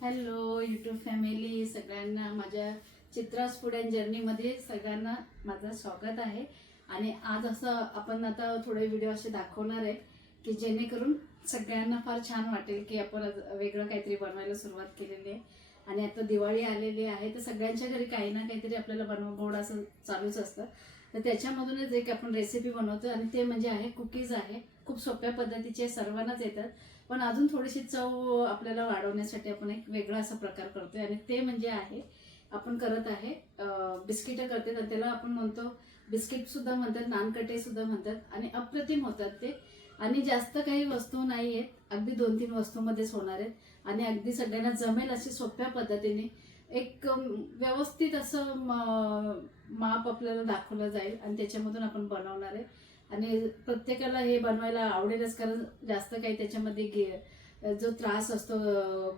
Hello YouTube family, सगळ्यांना माझ्या Chitra's food and जर्नीमध्ये सगळ्यांना माझं स्वागत आहे. आणि आज असं आपण आता थोडे व्हिडिओ असे दाखवणार आहे की जेणेकरून सगळ्यांना फार छान वाटेल की आपण आज वेगळं काहीतरी बनवायला सुरुवात केलेली आहे. आणि आता दिवाळी आलेली आहे तर सगळ्यांच्या घरी काही ना काहीतरी आपल्याला गोड असं चालूच असतं. तर त्याच्यामधूनच एक आपण रेसिपी बनवतो आणि ते म्हणजे आहे कुकीज आहे. खूप सोप्या पद्धतीचे सर्वांनाच येतात, पण अजून थोडीशी चव आपल्याला वाढवण्यासाठी आपण एक वेगळा असा प्रकार करतोय. आणि ते म्हणजे आहे आपण करत आहे बिस्किटं करते, तर त्याला आपण म्हणतो बिस्किट सुद्धा म्हणतात, नानकटे सुद्धा म्हणतात. आणि अप्रतिम होतात ते. आणि जास्त काही वस्तू नाही आहेत, अगदी 2-3 वस्तूमध्येच होणार आहेत. आणि अगदी सगळ्यांना जमेल अशी सोप्या पद्धतीने एक व्यवस्थित असं माप आपल्याला दाखवलं जाईल आणि त्याच्यामधून आपण बनवणार आहे. आणि प्रत्येकाला हे बनवायला आवडेलच, कारण जास्त काही त्याच्यामध्ये जो त्रास असतो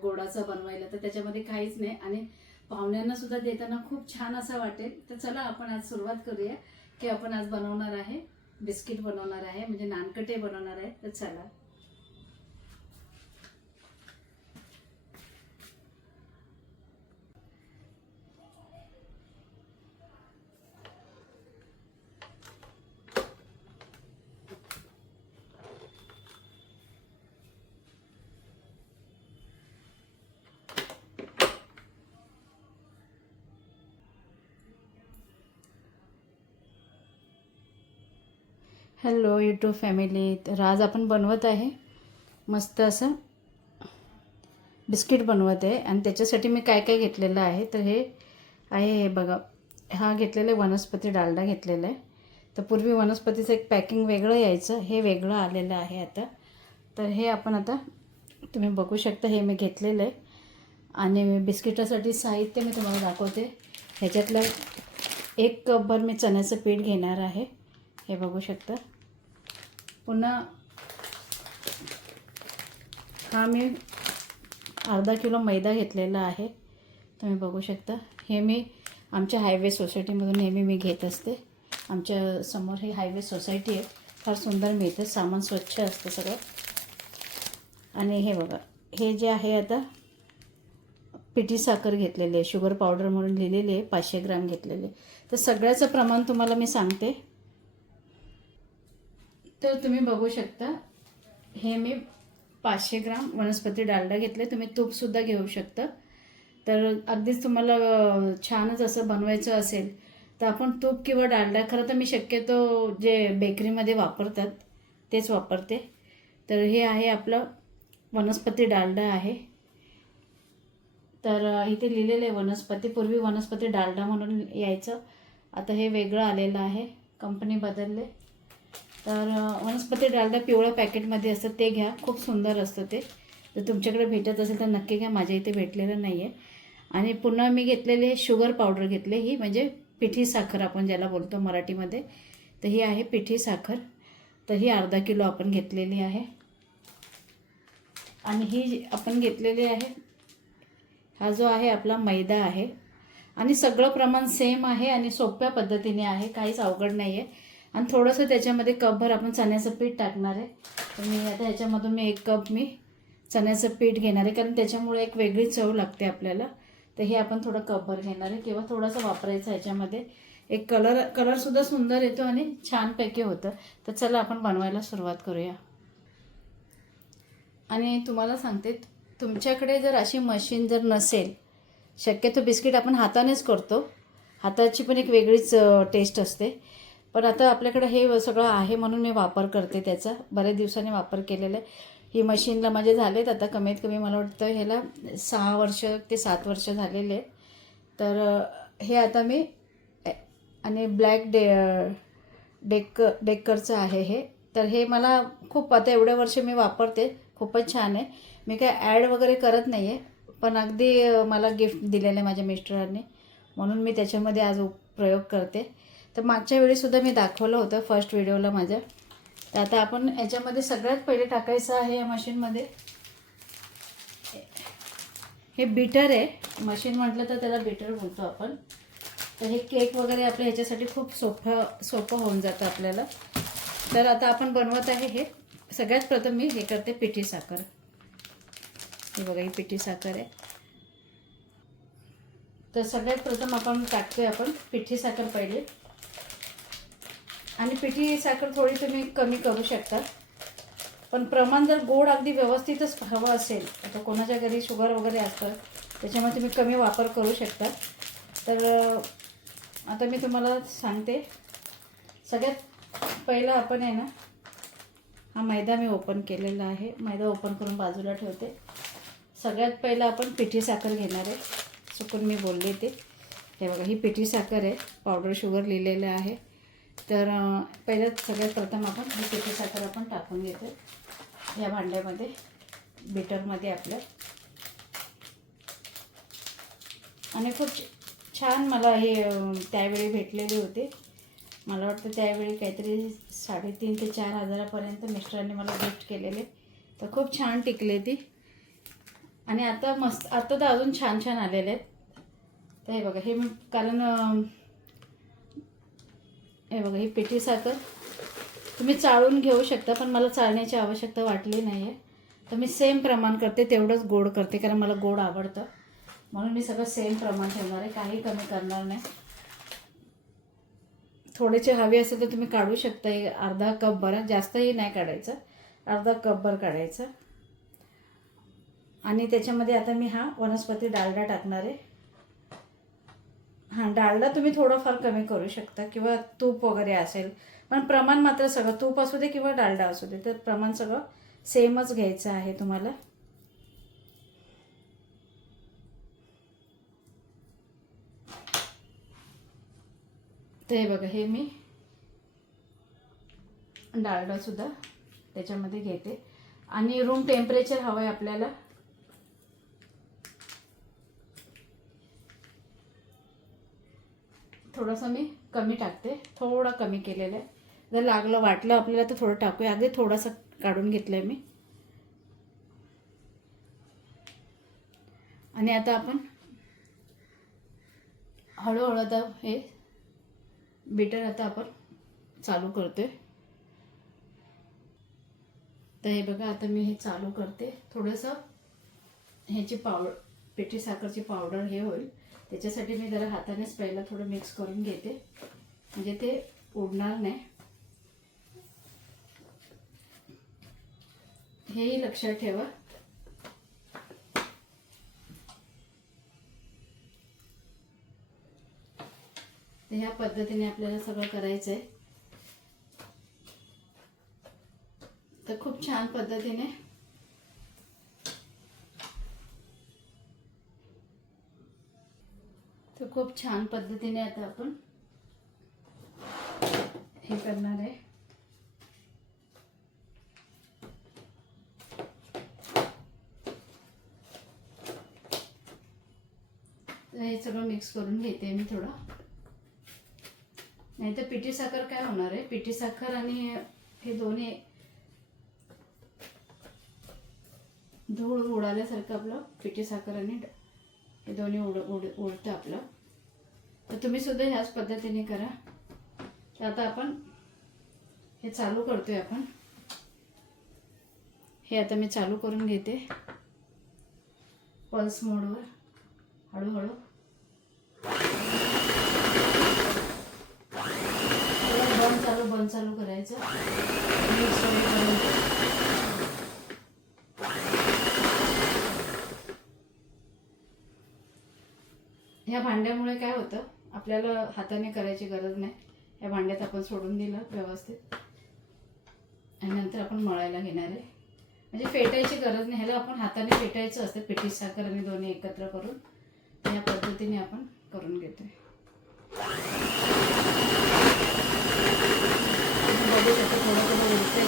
गोडाचा बनवायला तर त्याच्यामध्ये काहीच नाही. आणि पाहुण्यांना सुद्धा देताना खूप छान असं वाटेल. तर चला आपण आज सुरुवात करूया की आपण आज बनवणार आहे बिस्किट बनवणार आहे, म्हणजे नानकटे बनवणार आहे. तर चला. हॅलो यूट्यूब फॅमिली, तर आज आपण बनवत आहे मस्त असं बिस्किट बनवत आहे. आणि त्याच्यासाठी मी काय काय घेतलेलं आहे तर हे आहे, हे बघा, हा घेतलेला वनस्पती डालडा घेतलेला आहे. तर पूर्वी वनस्पतीचं एक पॅकिंग वेगळं यायचं, हे वेगळं आलेलं आहे आता. तर हे आपण आता तुम्ही बघू शकता, हे मी घेतलेलं आहे. आणि बिस्किटासाठी साहित्य मी तुम्हाला दाखवते. ह्याच्यातलं 1 कपभर मी चण्याचं पीठ घेणार आहे, हे बघू शकता. पुन्हा हा मी अर्धा किलो मैदा घेतलेला आहे, तुम्ही बघू शकता. हे मी आमच्या हायवे सोसायटीमधून नेहमी मी घेत असते. आमच्या समोर ही हायवे सोसायटी आहे, फार सुंदर मिळतं, सामान स्वच्छ असतं सगळं. आणि हे बघा, हे जे आहे आता पिठी साखर घेतलेली आहे, शुगर पावडर म्हणून लिहिलेली आहे, 500 ग्रॅम घेतलेले. तर सगळ्याचं प्रमाण तुम्हाला मी सांगते. तर तुम्ही बघू शकता, हे मी 500 ग्राम वनस्पती डालडा घेतले. तुम्ही तूपसुद्धा घेऊ शकता. तर अगदीच तुम्हाला छानच असं बनवायचं असेल तर आपण तूप किंवा डालडा, खरं तर मी शक्यतो जे बेकरीमध्ये वापरतात तेच वापरते. तर हे आहे आपलं वनस्पती डालडा आहे. तर इथे लिहिलेलं आहे वनस्पती, पूर्वी वनस्पती डालडा म्हणून यायचं, आता हे वेगळं आलेलं आहे, कंपनी बदलले. तर वनस्पती डालडा पिवळ्या पॅकेटमध्ये असतं, ते घ्या, खूप सुंदर असतं ते. जर तुमच्याकडे भेटत असेल तर नक्की घ्या, माझ्या इथे भेटलेलं नाही आहे. आणि पुन्हा मी घेतलेले शुगर पावडर घेतले, ही म्हणजे पिठी साखर आपण ज्याला बोलतो मराठीमध्ये. तर ही आहे पिठी साखर, तर ही अर्धा किलो आपण घेतलेली आहे. आणि ही आपण घेतलेली आहे, हा जो आहे आपला मैदा आहे. आणि सगळं प्रमाण सेम आहे आणि सोप्या पद्धतीने आहे, काहीच अवघड नाही आहे. आणि थोडंसं त्याच्यामध्ये कपभर आपण चण्याचं पीठ टाकणार आहे. तर मी आता ह्याच्यामधून 1 कप मी चण्याचं पीठ घेणार आहे, कारण त्याच्यामुळे एक वेगळी चव लागते आपल्याला. तर हे आपण थोडं कपभर घेणार आहे किंवा थोडंसं वापरायचं ह्याच्यामध्ये. एक कलरसुद्धा सुंदर येतो आणि छानपैकी होतं. तर चला आपण बनवायला सुरुवात करूया. आणि तुम्हाला सांगते, तुमच्याकडे जर अशी मशीन जर नसेल, शक्यतो बिस्किट आपण हातानेच करतो, हाताची पण एक वेगळीच टेस्ट असते. पण आता आपल्याकडे हे सगळं आहे म्हणून मी वापर करते त्याचा, बऱ्याच दिवसांनी वापर केलेला आहे. ही मशीनला माझे झालेत आता कमीत कमी, मला वाटतं ह्याला 6 वर्ष ते 7 वर्ष झालेले. तर हे आता मी, आणि ब्लॅक डेक्करचं आहे हे. तर हे मला खूप, आता एवढ्या वर्ष मी वापरते, खूपच छान आहे. मी काय ॲड वगैरे करत नाही आहे, पण अगदी मला गिफ्ट दिलेलं आहे माझ्या मिस्टरांनी, म्हणून मी त्याच्यामध्ये आज प्रयोग करते. तर मागच्या वेळीसुद्धा मी दाखवलं होतं फर्स्ट व्हिडिओला माझ्या. तर आता आपण याच्यामध्ये सगळ्यात पहिले टाकायचं आहे या मशीनमध्ये, हे बीटर आहे. मशीन म्हटलं तर त्याला बीटर बोलतो आपण. तर हे केक वगैरे आपल्या ह्याच्यासाठी खूप सोपं होऊन जातं आपल्याला. तर आता आपण बनवत आहे हे. सगळ्यात प्रथम मी हे करते पिठी साखर. हे बघा, ही पिठी साखर आहे. तर सगळ्यात प्रथम आपण टाकतोय आपण पिठी साखर पहिले. आणि पिठी साखर थोडी तुम्ही कमी करू शकता, पण प्रमाण जर गोड अगदी व्यवस्थितच हवं असेल, आता कोणाच्या घरी शुगर वगैरे असतं त्याच्यामुळे तुम्ही कमी वापर करू शकता. तर आता मी तुम्हाला सांगते. सगळ्यात पहिलं आपण आहे ना, हा मैदा मी ओपन केलेला आहे. मैदा ओपन करून बाजूला ठेवते. सगळ्यात पहिलं आपण पिठी साखर घेणार आहे. चुकून मी बोलले ते. हे बघा, ही पिठी साखर आहे, पावडर शुगर लिहिलेलं आहे. तर पहिलं सगळ्यात प्रथम आपण ही पिठी साखर आपण टाकून घेतो या भांड्यामध्ये, बीटरमध्ये आपल्या. आणि खूप छान मला हे त्यावेळी भेटलेले होते. मला वाटतं त्यावेळी काहीतरी 3,500 ते 4,000पर्यंत मिस्टरांनी मला गिफ्ट केलेले. तर खूप छान टिकले ती. आणि आता मस्त, आता तर अजून छान छान आलेले आहेत. तर हे बघा, हे मी कारण हे बघा, ही पिठी साखर तुम्ही चाळून घेऊ शकता, पण मला चाळण्याची आवश्यकता वाटली नाही आहे. तर मी सेम प्रमाण करते, तेवढंच गोड करते, कारण मला गोड आवडतं. म्हणून मी सगळं सेम प्रमाण ठेवणार आहे, काही कमी करणार नाही. थोडेसे हवे असेल तर तुम्ही काढू शकता. अर्धा कप भर, जास्तही नाही काढायचं, अर्धा कप भर काढायचं. आणि त्याच्यामध्ये आता मी हा वनस्पती डालडा टाकणार आहे. हां, डालडा तुम्ही थोडंफार कमी करू शकता, किंवा तूप वगैरे असेल, पण प्रमाण मात्र सगळं तूप असू दे किंवा डालडा असू दे, तर प्रमाण सगळं सेमच घ्यायचं आहे तुम्हाला. तर हे बघा, हे मी डालडासुद्धा त्याच्यामध्ये घेते. आणि रूम टेम्परेचर हवं आहे आपल्याला. थोडंसं मी कमी टाकते, थोडं कमी केलेलं आहे. जर लागलं वाटलं आपल्याला तर थोडं टाकूया. अगदी थोडंसं काढून घेतलं आहे मी. आणि आता आपण हळूहळू आता हे बीटर आता आपण चालू करतोय. तर हे बघा, आता मी हे चालू करते. थोडंसं ह्याची पिठी साखरची पावडर हे होईल, त्याच्यासाठी मी जरा हातानेच पहिला थोडं मिक्स करून घेते, म्हणजे ते उडणार नाही. हेही लक्षात ठेवा. तर ह्या पद्धतीने आपल्याला सगळं करायचं आहे. तर खूप छान पद्धतीने आता आपण हे करणार आहे. हे सगळं मिक्स करून घेते मी थोडं. नाही तर पिठी साखर काय होणार आहे, पिठी साखर आणि हे दोन्ही धूळ उडाल्यासारखं आपलं पिठी साखर आणि हे दोन्ही उडतं आपलं. तर तुम्ही सुद्धा ह्याच पद्धतीने करा. तर आता आपण हे चालू करतोय आपण. हे आता मी चालू करून घेते पल्स मोडवर, हळूहळू. बंद चालू करायचं. ह्या भांड्यामुळे काय होतं, आपल्याला हाताने करायची गरज नाही. या भांड्यात आपण सोडून दिलं व्यवस्थित, आणि नंतर आपण मळायला घेणार आहे. म्हणजे फेटायची गरज नाही, ह्याला आपण हाताने फेटायचं असतं. पिठी साखर आणि दोन्ही एकत्र करून या पद्धतीने आपण करून घेतोय. बघू शकतो थोडं थोडं उडतंय.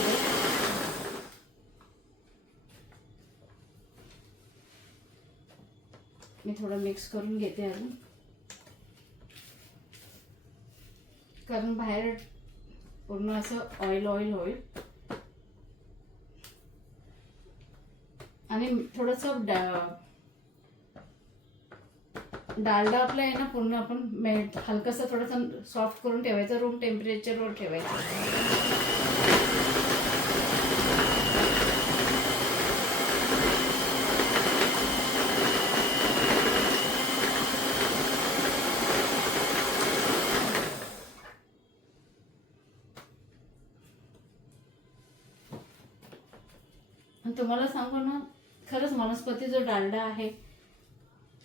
मी थोडं मिक्स करून घेते अजून, कारण बाहेर पूर्ण असं ऑइल होईल. आणि थोडंसं डालडा आपला आहे ना, पूर्ण आपण हलकंसं थोडंसं सॉफ्ट करून ठेवायचं, रूम टेम्परेचरवर ठेवायचं. तुम्हाला सांगू ना, खरंच वनस्पती जो डालडा आहे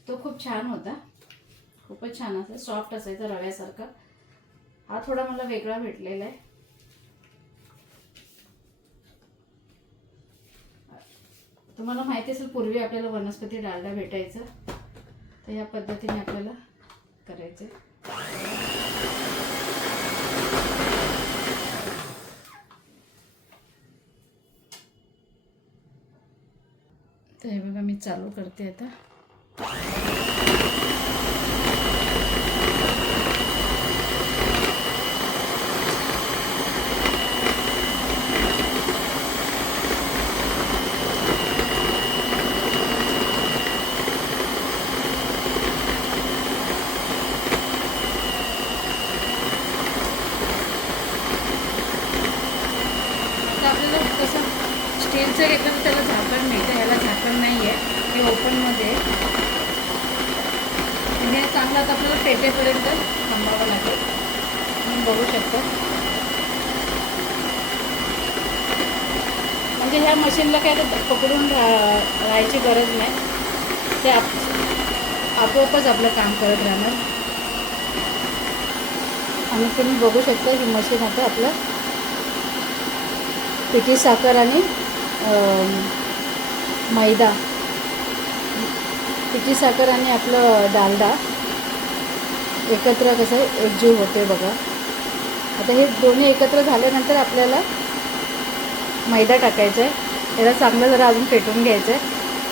तो खूप छान होता, खूपच छान असायचा, सॉफ्ट असायचा रव्यासारखा. हा थोडा मला वेगळा भेटलेला आहे. तुम्हाला माहिती असेल पूर्वी आपल्याला वनस्पती डालडा भेटायचा, तर या पद्धतीने आपल्याला करायचं. तर हे बघा मी चालू करते आता. आपल्याला कसं स्टीलचं घेतलं तर त्याला झाकण मिळतं, ह्याला झाकण नाही आहे, हे ओपनमध्ये. म्हणजे चांगला आता आपल्याला पेटेपर्यंत थांबावं लागेल. तुम्ही बघू शकता. म्हणजे ह्या मशीनला काय तर पकडून राहायची गरज नाही, ते आपोआपच आपलं काम करत राहणार. आणि तुम्ही बघू शकता ही मशीन आता आपलं पिठी साखर आणि मैदा, पिठी साखर आणि आपलं डालडा एकत्र कसं एकजीव होते बघा. आता हे दोन्ही एकत्र झाल्यानंतर आपल्याला मैदा टाकायचा आहे. याला चांगलं जरा अजून फेटून घ्यायचं आहे,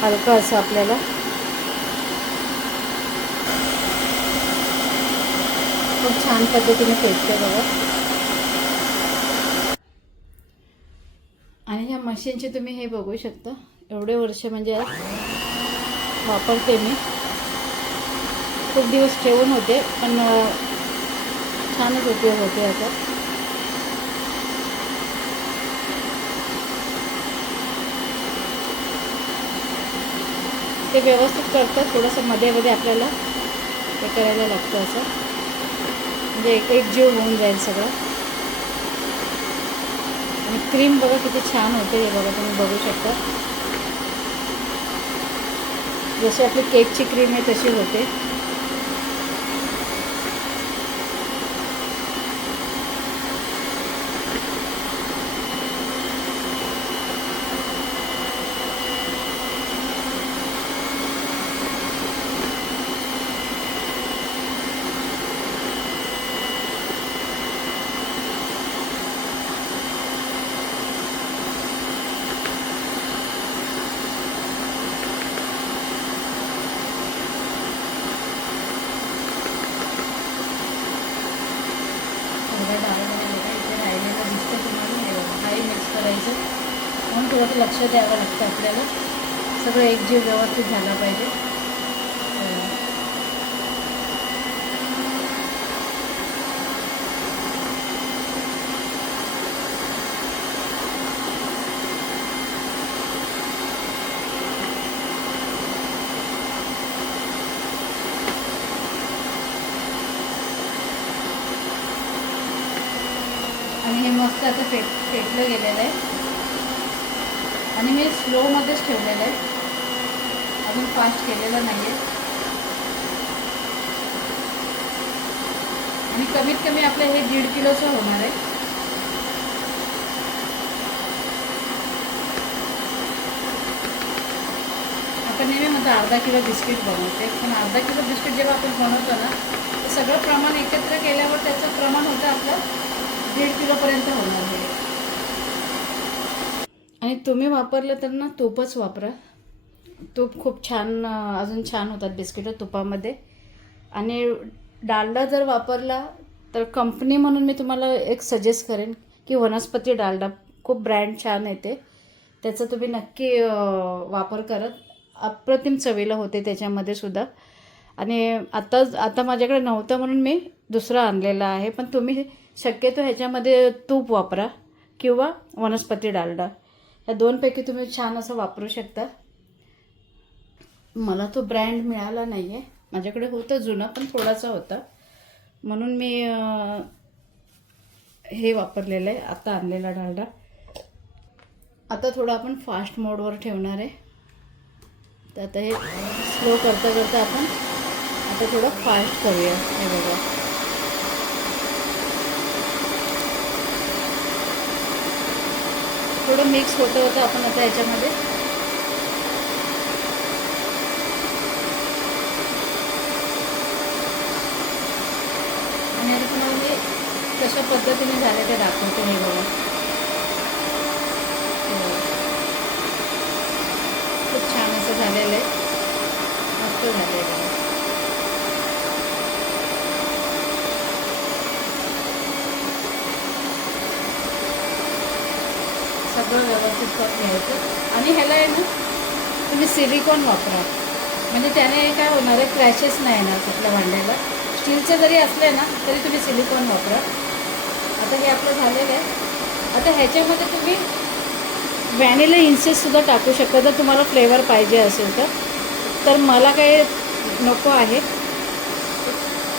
हलकं असं आपल्याला. खूप छान पद्धतीने फेटते बघा. आणि ह्या मशीनचे तुम्ही हे बघू शकता, एवढे वर्ष म्हणजे वापरते मी. खूप दिवस ठेवून होते पण छानच उपयोग होते आता. ते व्यवस्थित करतात, थोडंसं मध्ये मध्ये आपल्याला हे करायला लागतं असं, म्हणजे एक जीव होऊन जाईल सगळं. आणि क्रीम बघा किती छान होते, हे बघा तुम्ही बघू शकता. जशी आपली केकची क्रीम आहे तशी होते. म्हणून थोडंसं लक्ष द्यावं लागतं आपल्याला, सगळं एकजीव व्यवस्थित झाला पाहिजे. आणि हे मस्त आता फेटलं गेलेलं आहे. आणि मी स्लोमध्येच ठेवलेलं आहे, अजून फास्ट केलेलं नाही आहे. आणि कमीत कमी आपलं हे 1.5 किलोचं होणार आहे. आपण नेहमी म्हणतो अर्धा किलो बिस्किट बनवते, पण अर्धा किलो बिस्किट जेव्हा आपण बनवतो ना, तर सगळं प्रमाण एकत्र केल्यावर त्याचं प्रमाण होतं आपलं 1.5 किलोपर्यंत होणार आहे. आणि तुम्ही वापरलं तर ना तूपच वापरा, तूप खूप छान, अजून छान होतात बिस्किटं तुपामध्ये. आणि डालडा जर वापरला तर कंपनी म्हणून मी तुम्हाला एक सजेस्ट करेन की वनस्पती डालडा, खूप ब्रँड छान येते, त्याचा तुम्ही नक्की वापर करत. अप्रतिम चवीला होते त्याच्यामध्ये सुद्धा. आणि आता माझ्याकडे नव्हतं म्हणून मी दुसरा आणलेला आहे, पण तुम्ही शक्यतो ह्याच्यामध्ये तूप वापरा किंवा वनस्पती डालडा, या दोनपैकी तुम्ही छान असं वापरू शकता. मला तो ब्रँड मिळाला नाही आहे, माझ्याकडे होतं जुनं पण थोडासा होता, म्हणून मी हे वापरलेलं आहे आता आणलेला डालडा. आता थोडं आपण फास्ट मोडवर ठेवणार आहे. तर आता हे स्लो करता करता आपण आता थोडं फास्ट करूया. हे बघा, थोडं मिक्स होतं आपण आता याच्यामध्ये आणि आता तुम्हाला मी कशा पद्धतीने झाले ते दाखवते. हे बघा, खूप छान असं झालेलं आहे, मस्त झालेलं आहे. सगळं व्यवस्थित करून घ्यायचं आणि ह्याला आहे ना तुम्ही सिलिकॉन वापरा, म्हणजे त्याने काय होणार आहे, क्रॅशेस नाही येणार कुठल्या भांड्याला. स्टीलचे जरी असले ना तरी तुम्ही सिलिकॉन वापरा. आता हे आपलं झालेलं आहे. आता ह्याच्यामध्ये तुम्ही व्हॅनिला इन्सेससुद्धा टाकू शकता जर तुम्हाला फ्लेवर पाहिजे असेल तर मला काही नको आहे.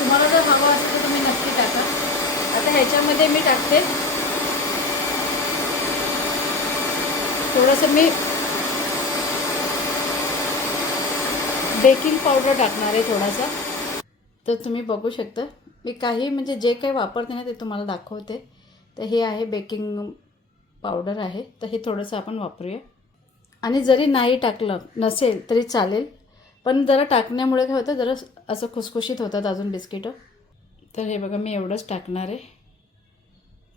तुम्हाला जर हवं असेल तर तुम्ही नक्की टाका. आता ह्याच्यामध्ये मी टाकते थोडंसं, मी बेकिंग पावडर टाकणार आहे थोडासा. तर तुम्ही बघू शकता मी काही म्हणजे जे काही वापरते ना ते तुम्हाला दाखवते. तर हे आहे बेकिंग पावडर आहे, तर हे थोडंसं आपण वापरूया. आणि जरी नाही टाकलं नसेल तरी चालेल, पण जरा टाकण्यामुळे काय होतं, जरा असं खुसखुशीत होतात अजून बिस्किटं. तर हे बघा, मी एवढंच टाकणार आहे,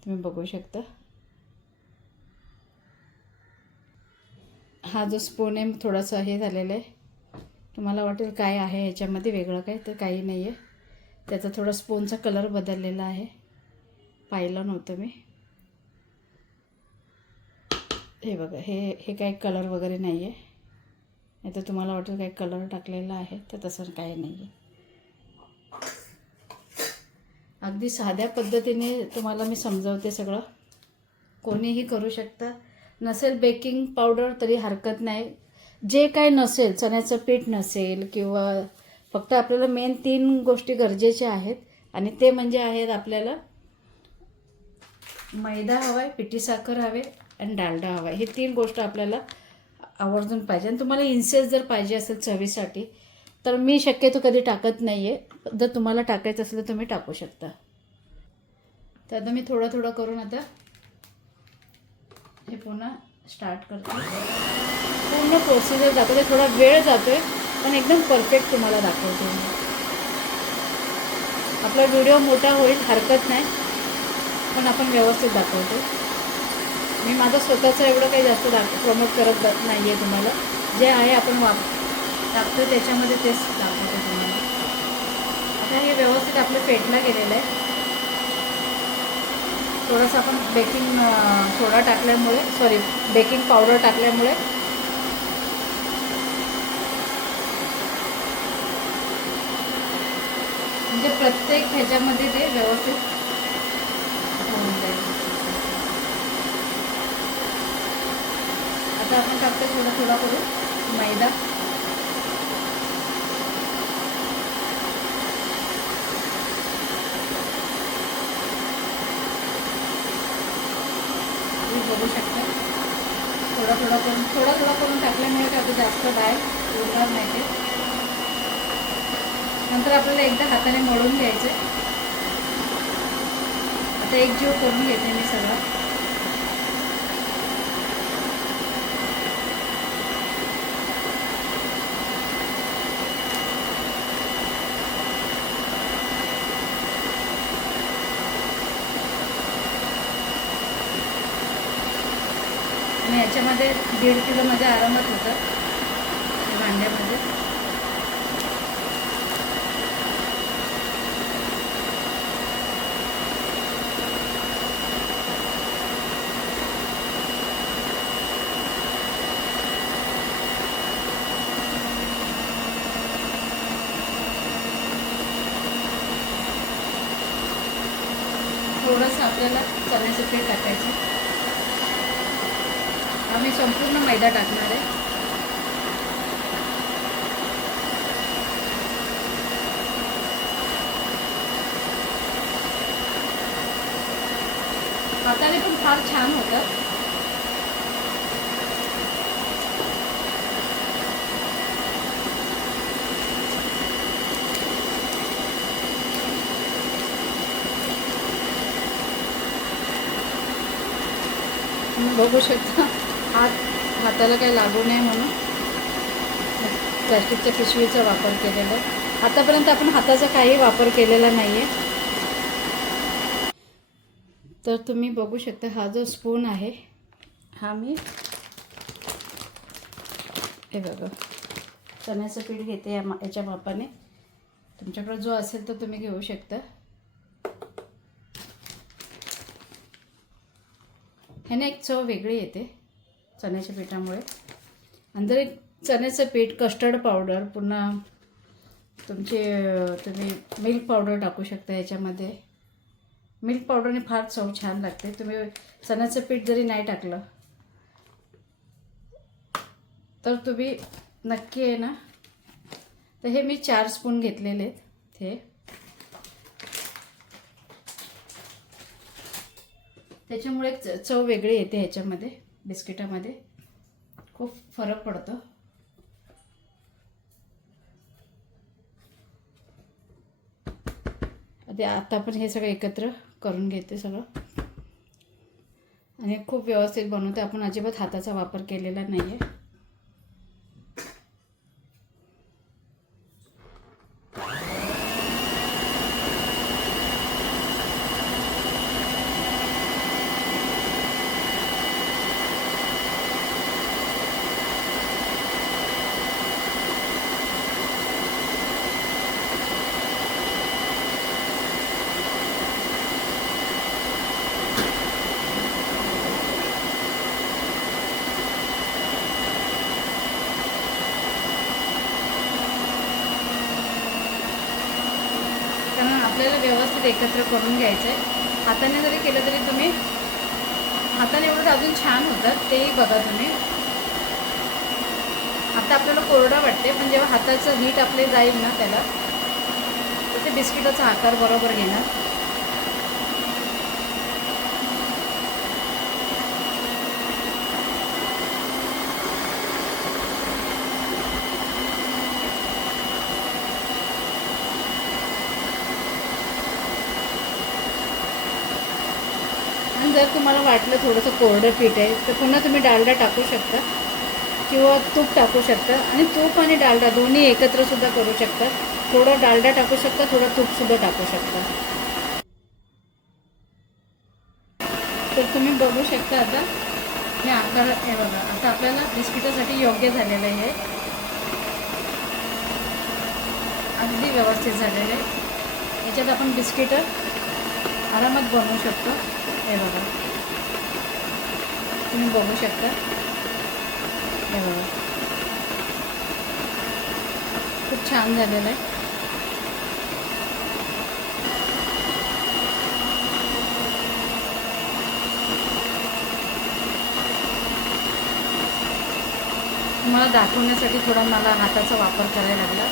तुम्ही बघू शकता. हा जो स्पून आहे थोडासा हे झालेला आहे. तुम्हाला वाटेल काय आहे ह्याच्यामध्ये वेगळं काय, तर काही नाही आहे. त्याचा थोडा स्पूनचा कलर बदललेला आहे, पाहिलं नव्हतं मी. हे बघा, हे काही कलर वगैरे नाही आहे. नाही तर तुम्हाला वाटेल काही कलर टाकलेला आहे, तर तसं काही नाही आहे. अगदी साध्या पद्धतीने तुम्हाला मी समजावते सगळं, कोणीही करू शकता. नसेल बेकिंग पावडर तरी हरकत नाही. जे काय नसेल, चण्याचं पीठ नसेल किंवा फक्त आपल्याला मेन 3 गोष्टी गरजेच्या आहेत, आणि ते म्हणजे आहेत आपल्याला मैदा हवा आहे, पिठी साखर हवे आणि डालडा हवा आहे. हे 3 गोष्ट आपल्याला आवर्जून पाहिजे. आणि तुम्हाला इन्सेस जर पाहिजे असेल चवीसाठी तर मी शक्यतो कधी टाकत नाही आहे. जर तुम्हाला टाकायचं असेल तर तुम्ही टाकू शकता. तर आता मी थोडं थोडं करून आता हे पुन्हा स्टार्ट करते. पूर्ण प्रोसिजर दाखवते, थोडा वेळ जातोय पण एकदम परफेक्ट तुम्हाला दाखवते. आपला व्हिडिओ मोठा होईल हरकत नाही, पण आपण व्यवस्थित दाखवतो. मी माझं स्वतःचं एवढं काही जास्त प्रमोट करत नाही आहे. तुम्हाला जे आहे आपण टाकतो त्याच्यामध्ये तेच दाखवतो तुम्हाला. आता हे व्यवस्थित आपलं पेटलं गेलेलं आहे. थोडंसं आपण बेकिंग सोडा टाकल्यामुळे, बेकिंग पावडर टाकल्यामुळे म्हणजे प्रत्येक ह्याच्यामध्ये ते व्यवस्थित होऊन जाईल. आता आपण टाकतो थोडा थोडा करून मैदा. तुम्ही बघू शकता थोडा थोडा करून टाकल्यामुळे काय होतं, जास्त डाळ उडणार नाही ते. नंतर आपल्याला एकदा हाताने मळून घ्यायचं. आता एक जीव करून घेते मी सगळं. आणि याच्यामध्ये 1.5 किलो मध्ये आरामात होतं भांड्यामध्ये. थोडंसं आपल्याला चण्याचं पीठ टाकायचं. आम्ही संपूर्ण मैदा टाकणार आहे. हाताने पण फार छान होतं. तुम्ही बघू शकता हाताला काही लागू नये म्हणून प्लास्टिकच्या पिशवीचा वापर केलेला आहे. आतापर्यंत आपण हाताचा काही वापर केलेला नाही आहे. तर तुम्ही बघू शकता हा जो स्पून आहे हा मी हे बघा चण्याचं पीठ घेते याच्या मापाने. तुमच्याकडे जो असेल तो तुम्ही घेऊ शकता. ह्याने एक चव वेगळी येते चण्याच्या पिठामुळे. अंदर एक चण्याचं पीठ, कस्टर्ड पावडर, पुन्हा तुम्ही मिल्क पावडर टाकू शकता याच्यामध्ये. मिल्क पावडरने फार चव छान लागते. तुम्ही चण्याचं पीठ जरी नाही टाकलं तर तुम्ही नक्की आहे ना. तर हे मी 4 स्पून घेतलेले आहेत. हे त्याच्यामुळे चव वेगळी येते ह्याच्यामध्ये. बिस्किटामध्ये खूप फरक पडतो. आता आपण हे सगळं एकत्र करून घेते सगळं आणि खूप व्यवस्थित बनवते. आपण अजिबात हाताचा वापर केलेला नाही आहे. आपल्याला व्यवस्थित एकत्र करून घ्यायचं आहे. हाताने जरी केलं तरी तुम्ही हाताने एवढं अजून छान होतात. तेही बघा तुम्ही. आता आपल्याला कोरडा वाटते पण जेव्हा हाताचं हीट आपले जाईल ना त्याला तर ते बिस्किटाचा आकार बरोबर घेणार. जर तुम्हाला वाटलं थोडंसं कोरडं पीठ आहे तर पुन्हा तुम्ही डालडा टाकू शकता किंवा तूप टाकू शकता. आणि तूप आणि डालडा दोन्ही एकत्रसुद्धा करू शकता. थोडं डालडा टाकू शकता, थोडं तूपसुद्धा टाकू शकता. तर तुम्ही बघू शकता आता हे आकार हे बघा. आता आपल्याला बिस्किटासाठी योग्य झालेलं आहे. अगदी व्यवस्थित झालेलं आहे. याच्यात आपण बिस्किट आरामात बनवू शकतो. हे बघा तुम्ही बघू शकता. हे बघा खूप छान झालेलं आहे. तुम्हाला दाखवण्यासाठी थोडा मला हाताचा वापर करायला लागला.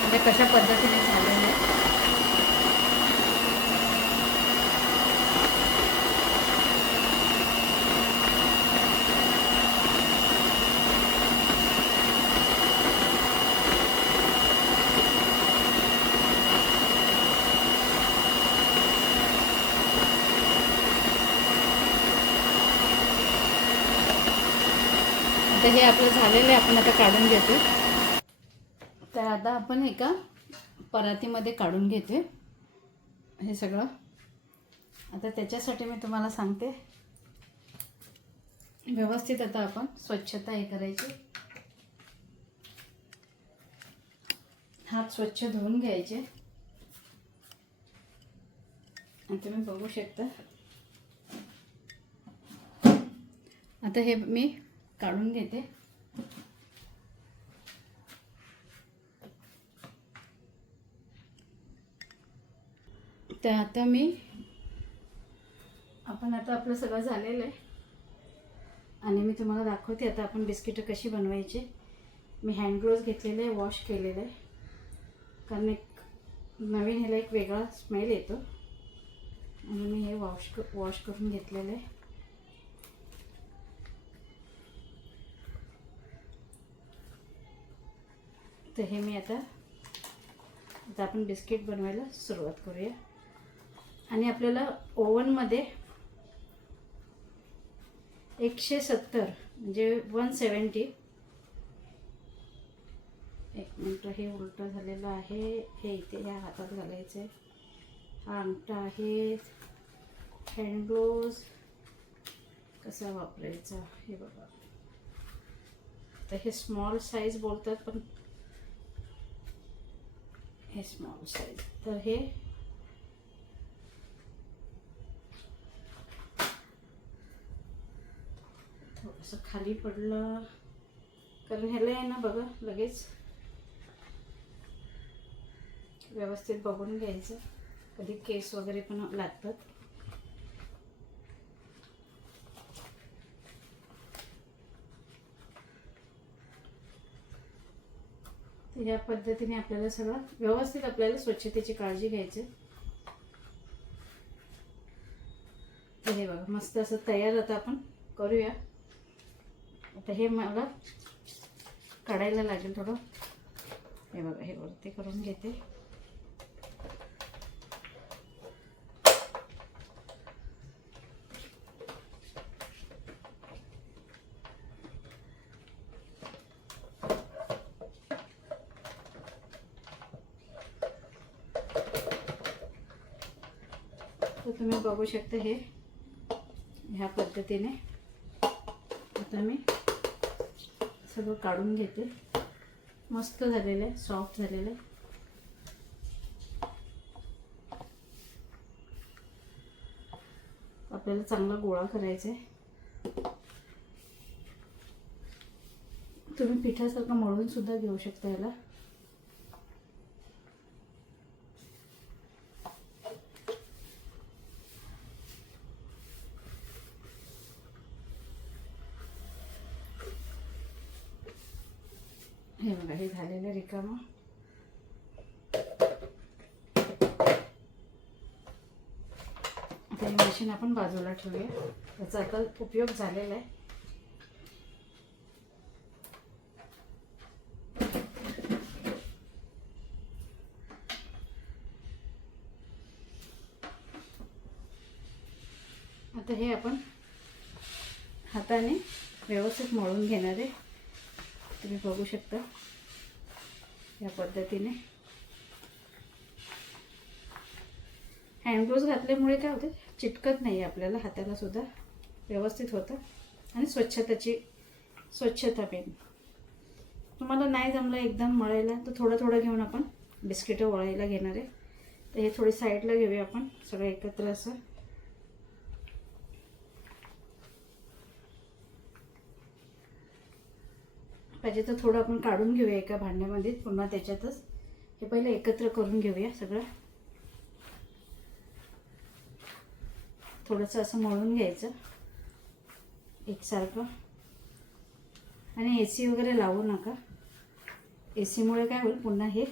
म्हणजे कशा पद्धतीने झालेलं आहे. तर हे आपलं झालेलं आहे. आपण आता काढून घेतो. तर आता आपण एका परातीमध्ये काढून घेते हे सगळं. आता त्याच्यासाठी मी तुम्हाला सांगते. व्यवस्थित आता आपण स्वच्छता हे करायची. हात स्वच्छ धुवून घ्यायचे. आणि तुम्ही बघू शकता आता हे मी काढून घेते. तर आता आपण आता आपलं सगळं झालेलं आहे आणि मी तुम्हाला दाखवते आता आपण बिस्किटं कशी बनवायची. मी हँड ग्लोव्ज घेतलेले आहे, वॉश केलेलं आहे. कारण एक नवीन ह्याला एक वेगळा स्मेल येतो म्हणून मी हे वॉश करून घेतलेलं आहे. तर हे मी आता आपण बिस्किट बनवायला सुरुवात करूया. आणि आपल्याला ओव्हनमध्ये 170 म्हणजे 170. एक मिनटं, हे उलटं झालेलं आहे. हे इथे या हातात घालायचं आहे. हा अंगठा आहे. हँड ग्लोव्ज कसा वापरायचा हे बघा. तर हे स्मॉल साईज बोलतात, पण हे स्मॉल साईज. तर हे थोडंसं खाली पडलं, कारण ह्याला आहे ना बघा, लगेच व्यवस्थित बघून घ्यायचं. कधी केस वगैरे पण लागतात. तर या पद्धतीने आपल्याला सगळं व्यवस्थित, आपल्याला स्वच्छतेची काळजी घ्यायची. तर हे बघा मस्त असं तयार. आता आपण करूया. आता हे मला काढायला लागेल थोडं. हे बघा, हे वरती करून घेते. तर तुम्ही बघू शकता हे ह्या पद्धतीने आता मी सगळं काढून घेते. मस्त झालेलं आहे, सॉफ्ट झालेलं आहे. आपल्याला चांगला गोळा करायचा आहे. तुम्ही पिठासारखं मळून सुद्धा घेऊ शकता याला. हे बघा, हे झालेलं रिकामं. आता हे मशीन आपण बाजूला ठेवूया. त्याचा आता उपयोग झालेला आहे. आता हे आपण हाताने व्यवस्थित मळून घेणार आहे. तुम्ही बघू शकता या पद्धतीने. हँड ग्लोव्ज घातल्यामुळे काय होते, चिटकत नाही आपल्याला हाताला सुद्धा, व्यवस्थित होतं. आणि स्वच्छता पेन. तुम्हाला नाही जमलं एकदम मळायला तर थोडं थोडं घेऊन आपण बिस्किटं वळायला घेणार आहे. तर हे थोडी साईडला घेऊया आपण सगळं एकत्र असं. पाहिजे तर थोडं आपण काढून घेऊया एका भांड्यामध्ये, पुन्हा त्याच्यातच हे पहिले एकत्र करून घेऊया सगळं. थोडंसं असं मळून घ्यायचं एकसारखं. आणि AC वगैरे लावू नका. AC मुळे काय होईल, पुन्हा हे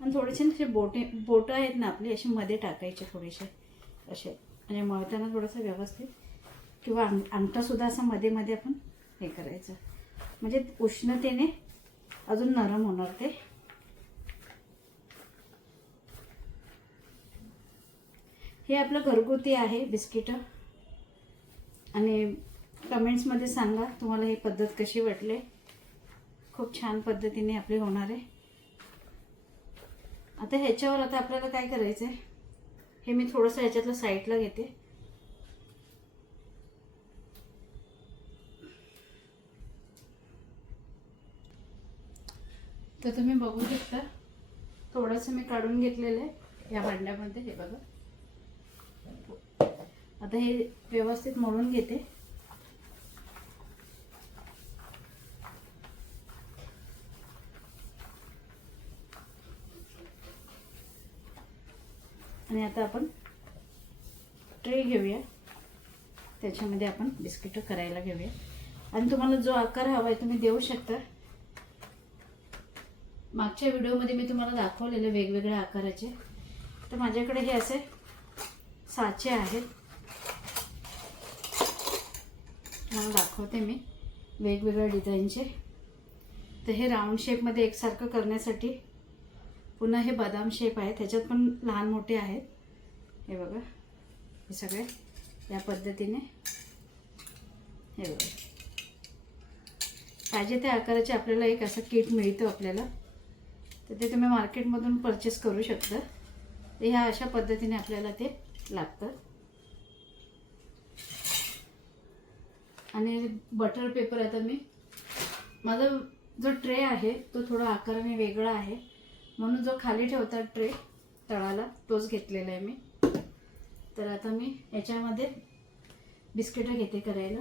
आणि थोडेसे असे बोटं आहेत ना आपले, असे मध्ये टाकायचे थोडेसे असे. म्हणजे मळताना थोडंसं व्यवस्थित, किंवा अंगठासुद्धा असं मध्ये मध्ये आपण हे करायचं. म्हणजे उष्णतेने अजून नरम होणार ते. हे आपलं घरगुती आहे बिस्किटं. आणि कमेंट्समध्ये सांगा तुम्हाला ही पद्धत कशी वाटली. खूप छान पद्धतीने आपले होणार आहे. आता ह्याच्यावर आता आपल्याला काय करायचं आहे, हे मी थोडंसं ह्याच्यातलं साईडला घेते. तर तुम्ही बघू शकता थोडंसं मी काढून घेतलेलं आहे या भांड्यामध्ये. हे बघा, आता हे व्यवस्थित मळून घेते. आणि आता आपण ट्रे घेऊया, त्याच्यामध्ये आपण बिस्किटं करायला घेऊया. आणि तुम्हाला जो आकार हवा आहे तुम्ही देऊ शकता. मागच्या व्हिडिओमध्ये मी तुम्हाला दाखवलेले वेगवेगळ्या आकाराचे. तर माझ्याकडे हे असे साचे आहेत, तुम्हाला दाखवते मी वेगवेगळ्या डिझाईनचे. तर हे राऊंड शेपमध्ये एकसारखं करण्यासाठी पुन्हा हे बदाम शेप आहे, त्याच्यात पण लहान मोठे आहेत. हे बघा, हे सगळे या पद्धतीने हे बघा पाहिजे त्या आकाराचे आपल्याला एक असं किट मिळतं आपल्याला, तर ते तुम्ही मार्केटमधून परचेस करू शकता. तर ह्या अशा पद्धतीने आपल्याला ते लागतं. आणि बटर पेपर, आता मी माझा जो ट्रे आहे तो थोडा आकाराने वेगळा आहे, म्हणून जो खाली ठेवतात ट्रे तळाला तोच घेतलेला आहे मी. तर आता मी याच्यामध्ये बिस्किटं घेते करायला.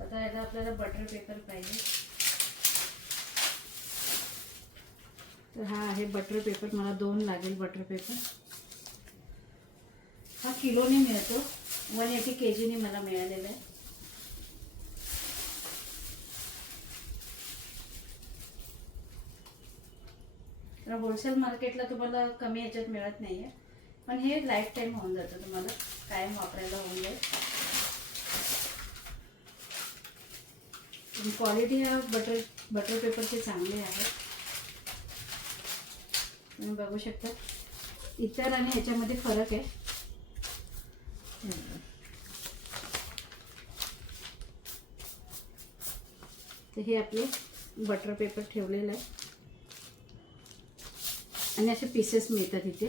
आता याला आपल्याला बटर पेपर पाहिजे. तर हा आहे बटर पेपर, मला 2 लागेल बटर पेपर. हा किलोने मिळतो, 180 kgने मला मिळालेला आहे. तर होलसेल मार्केटला तुम्हाला कमी याच्यात मिळत नाही आहे, पण हे लाईफ टाईम होऊन जातं, तुम्हाला कायम वापरायला होऊन जाईल. क्वालिटी ह्या बटर पेपरची चांगली आहे. तुम्ही बघू शकता इतर आणि ह्याच्यामध्ये फरक आहे. तर हे आपले बटर पेपर ठेवलेलं आहे आणि असे पीसेस मिळतात इथे.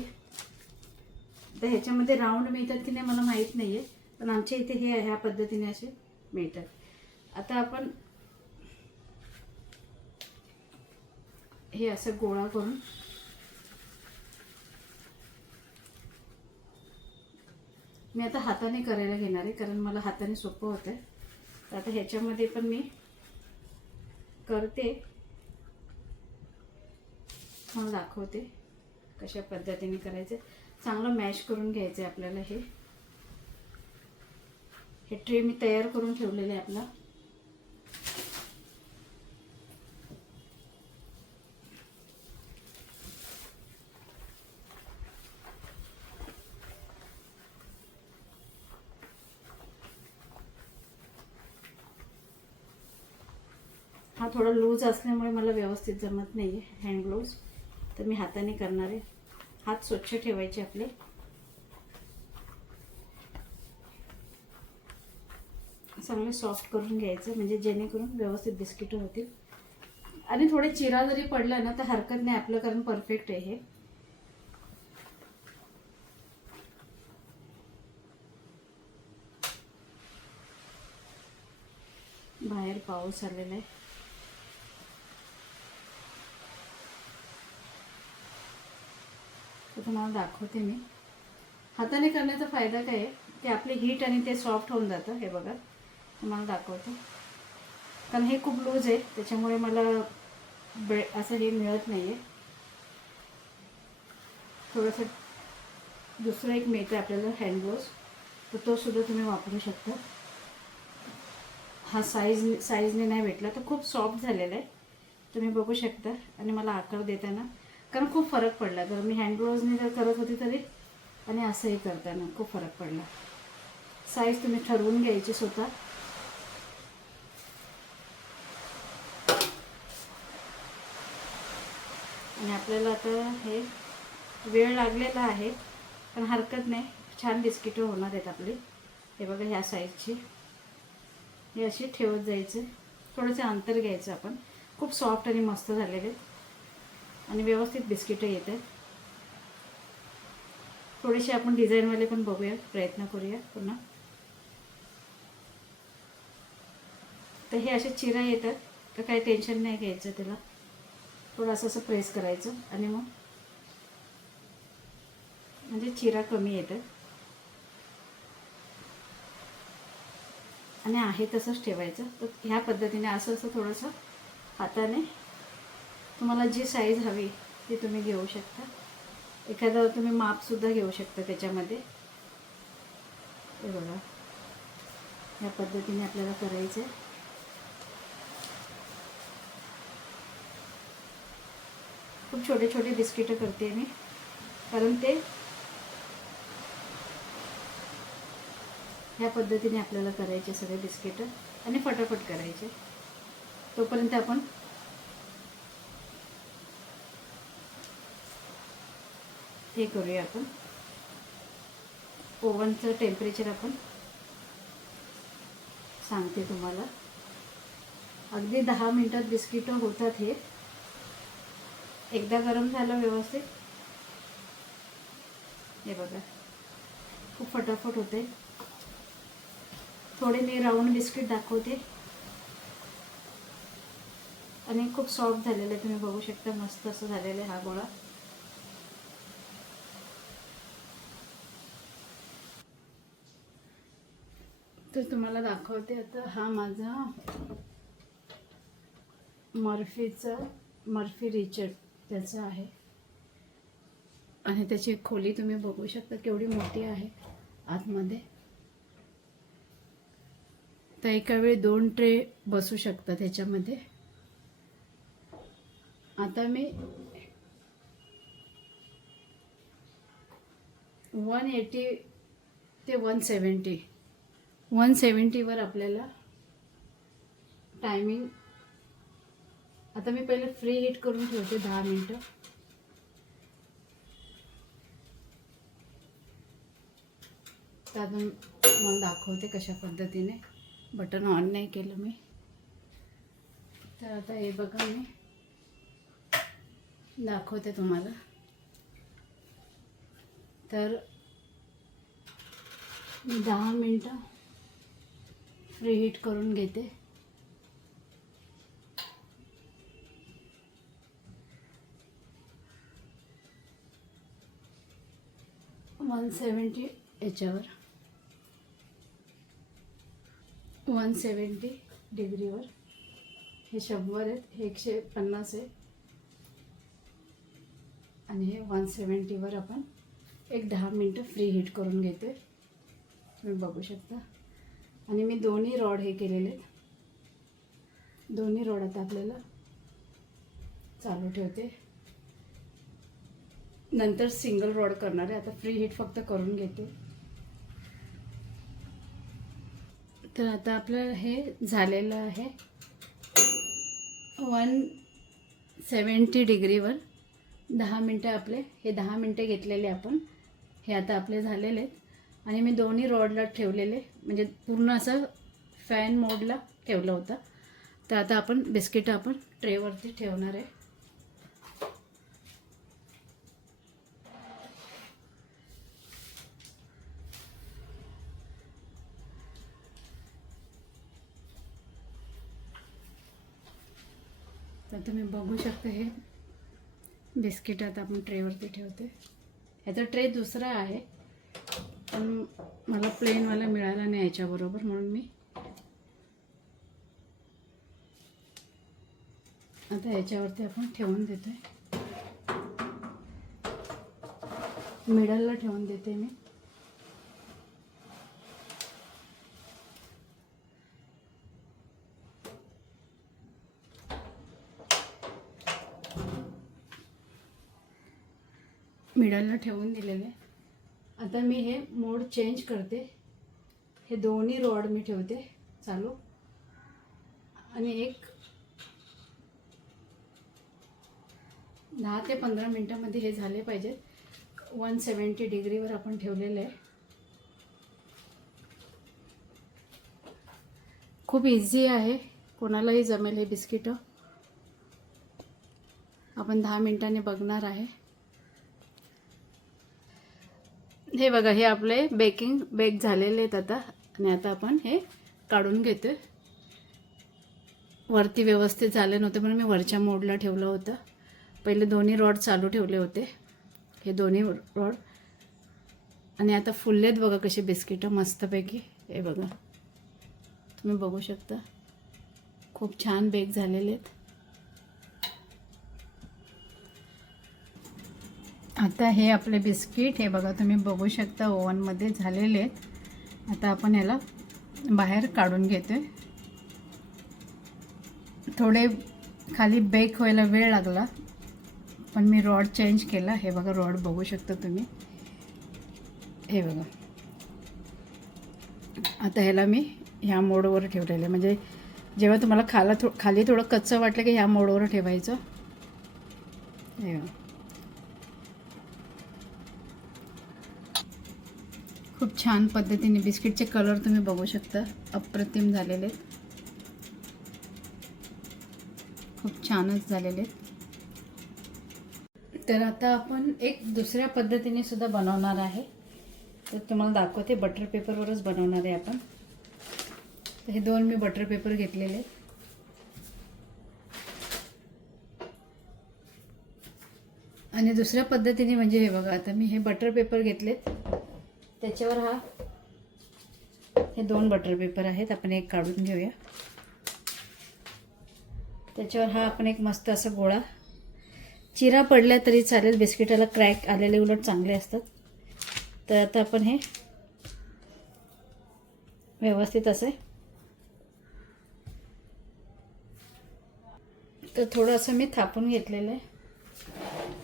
तर ह्याच्यामध्ये राऊंड मिळतात की नाही मला माहीत नाही आहे, पण आमच्या इथे हे ह्या पद्धतीने असे मिळतात. आता आपण हे असं गोळा करून मी आता हाताने करायला घेणार आहे, कारण मला हाताने सोपं होतं. तर आता ह्याच्यामध्ये पण मी करते, मला दाखवते कशा पद्धतीने करायचं. चांगलं मॅश करून घ्यायचं आहे आपल्याला. हे ट्रे मी तयार करून ठेवलेले आहे आपला. हा थोडा लूज असल्यामुळे मला व्यवस्थित जमत नाही आहे हँड ग्लोव्ज, तर मी हाताने करणार आहे. हात स्वच्छ ठेवायचे आपले. चांगले सॉफ्ट करून घ्यायचं, म्हणजे जेणेकरून व्यवस्थित बिस्किटं होतील. आणि थोडे चिरा जरी पडला ना तर हरकत नाही आपलं, कारण परफेक्ट आहे हे. बाहेर पाऊस आलेला आहे. तर तुम्हाला दाखवते मी. हाताने करण्याचा फायदा काय आहे, ते आपले हीट आणि ते सॉफ्ट होऊन जातं. हे बघा तुम्हाला दाखवते, कारण हे खूप लूज आहे त्याच्यामुळे मला असं हे मिळत नाही आहे. थोडंसं दुसरं एक मिळतं आपल्याला हँड ग्लोव्ज, तर तो सुद्धा तुम्ही वापरू शकता. हा साईजने नाही भेटला, तर खूप सॉफ्ट झालेला आहे तुम्ही बघू शकता. आणि मला आकार देताना कारण खूप फरक पडला, तर मी हँड ग्लोव्जने जर करत होती तरी आणि असंही करताना खूप फरक पडला. साईज तुम्ही ठरवून घ्यायची स्वतः. आणि आपल्याला आता हे वेळ लागलेला आहे, पण हरकत नाही, छान बिस्किटं होणार आहेत आपली. हे बघा ह्या साईजची हे अशी ठेवत जायचं. थोडंसं अंतर घ्यायचं आपण. खूप सॉफ्ट आणि मस्त झालेले आहेत आणि व्यवस्थित बिस्किटं येत आहेत. थोडेसे आपण डिझाईनवाले पण बघूया, प्रयत्न करूया पुन्हा. तर हे असे चिरा येतात, तर काही टेन्शन नाही घ्यायचं त्याला. थोडंसं असं प्रेस करायचं आणि मग म्हणजे चिरा कमी येतं. आणि आहे तसंच ठेवायचं. तर ह्या पद्धतीने असं थोडंसं हाताने तुम्हाला जी साईज हवी ती तुम्ही घेऊ शकता. एखादं तुम्ही मापसुद्धा घेऊ शकता त्याच्यामध्ये. हे बघा ह्या पद्धतीने आपल्याला करायचं आहे. खूप छोटे छोटे बिस्किटं करते मी, कारण ते ह्या पद्धतीने आपल्याला करायचे सगळे बिस्किटं आणि फटाफट करायचे. तोपर्यंत आपण हे करूया. आपण ओव्हनचं टेम्परेचर आपण सांगते तुम्हाला. अगदी 10 मिनिटात बिस्किटं होतात. हे एकदा गरम झालं व्यवस्थित, हे बघा खूप फटाफट होते. थोडे मी राऊंड बिस्किट दाखवते आणि खूप सॉफ्ट झालेलं आहे. तुम्ही बघू शकता मस्त असं झालेलं आहे हा गोळा. तर तुम्हाला दाखवते आता. हा माझा मर्फी रिचर्ड त्याचा आहे आणि त्याची खोली तुम्ही बघू शकता केवढी मोठी आहे आतमध्ये. तर एका वेळी 2 ट्रे बसू शकतात त्याच्यामध्ये. आता मी 180 ते 170 वर आपल्याला टायमिंग. आता मी पहिले फ्री हीट करून ठेवते 10 मिनिटं. त्यातून मला दाखवते कशा पद्धतीने. बटन ऑन नाही केलं मी. तर आता हे बघा मी दाखवते तुम्हाला. तर 10 मिनिटं फ्री हीट करून घेते. याच्यावर 170 डिग्रीवर. हे 100 आहेत, हे 150 आहे आणि हे 170वर आपण एक 10 मिनिटं फ्री हीट करून घेते. तुम्ही बघू शकता. आणि मी दोन्ही रॉड हे केलेले आहेत. दोन्ही रॉड आता आपल्याला चालू ठेवते. नंतर सिंगल रॉड करणार आहे. आता फ्री हीट फक्त करून घेते. तर आता आपलं हे झालेलं आहे 170 डिग्रीवर 10 मिनटं. आपले हे 10 मिनटं घेतलेले आपण. हे आता आपले झालेले आहेत. आणि मी दोन्ही रॉडला ठेवलेले, म्हणजे पूर्ण असं फॅन मोडला ठेवलं होतं. तर आता आपण बिस्किटं आपण ट्रेवरती ठेवणार आहे. तर तुम्ही बघू शकता हे बिस्किट आता आपण ट्रेवरती ठेवते. ह्याचा ट्रे दुसरा आहे पण मला प्लेनवाला मिळाला नाही याच्याबरोबर, म्हणून मी आता याच्यावरती आपण ठेवून देतोय. मिडलला ठेवून देते मी. मिडलला ठेवून दिलेले. आता मी हे मोड चेंज करते. हे दोन्ही रॉड मी ठेवते चालू आणि एक 10 ते 15 मिनटामध्ये हे झाले पाहिजेत. 170 डिग्रीवर आपण ठेवलेलं आहे. खूप इझी आहे, कोणालाही जमेल हे बिस्किटं. आपण 10 मिनिटांनी बघणार आहे. हे बघा, हे आपले बेक झालेले आहेत आता. आणि आता आपण हे काढून घेतोय. वरती व्यवस्थित झाले नव्हते म्हणून मी वरच्या मोडला ठेवलं होतं. पहिले दोन्ही रॉड चालू ठेवले होते, हे दोन्ही रॉड. आणि आता फुललेत बघा कसे बिस्किटं मस्तपैकी. हे बघा, तुम्ही बघू शकता खूप छान बेक झालेले आहेत. आता हे आपले बिस्किट हे बघा तुम्ही बघू शकता ओव्हनमध्ये झालेले आहेत. आता आपण ह्याला बाहेर काढून घेतोय. थोडे खाली बेक व्हायला वेळ लागला पण मी रॉड चेंज केला. हे बघा रॉड बघू शकता तुम्ही. हे बघा आता ह्याला मी ह्या मोडवर ठेवलेलं आहे, म्हणजे जेव्हा तुम्हाला खाली थोडं कच्चं वाटलं की ह्या मोडवर ठेवायचं. हे खूप छान पद्धतीने बिस्किटचे कलर तुम्ही बघू शकता, अप्रतिम झालेले, खूप छानच झालेले. तर आता आपण एक दुसऱ्या पद्धतीने सुद्धा बनवणार आहे, तर तुम्हाला दाखवते. बटर पेपरवरच बनवणार आहे आपण. तर हे 2 मी बटर पेपर घेतलेले. आणि दुसऱ्या पद्धतीने म्हणजे हे बघा, आता मी हे बटर पेपर घेतलेत, त्याच्यावर हे 2 बटर पेपर आहेत. आपण एक काढून घेऊया. त्याच्यावर हा आपण एक मस्त असा गोळा, चिरा पडल्या तरी चालेल, बिस्किटाला क्रॅक आलेले उलट चांगले असतात. तर आता आपण हे व्यवस्थित असे, तर थोडं असं मी थापून घेतलेलं आहे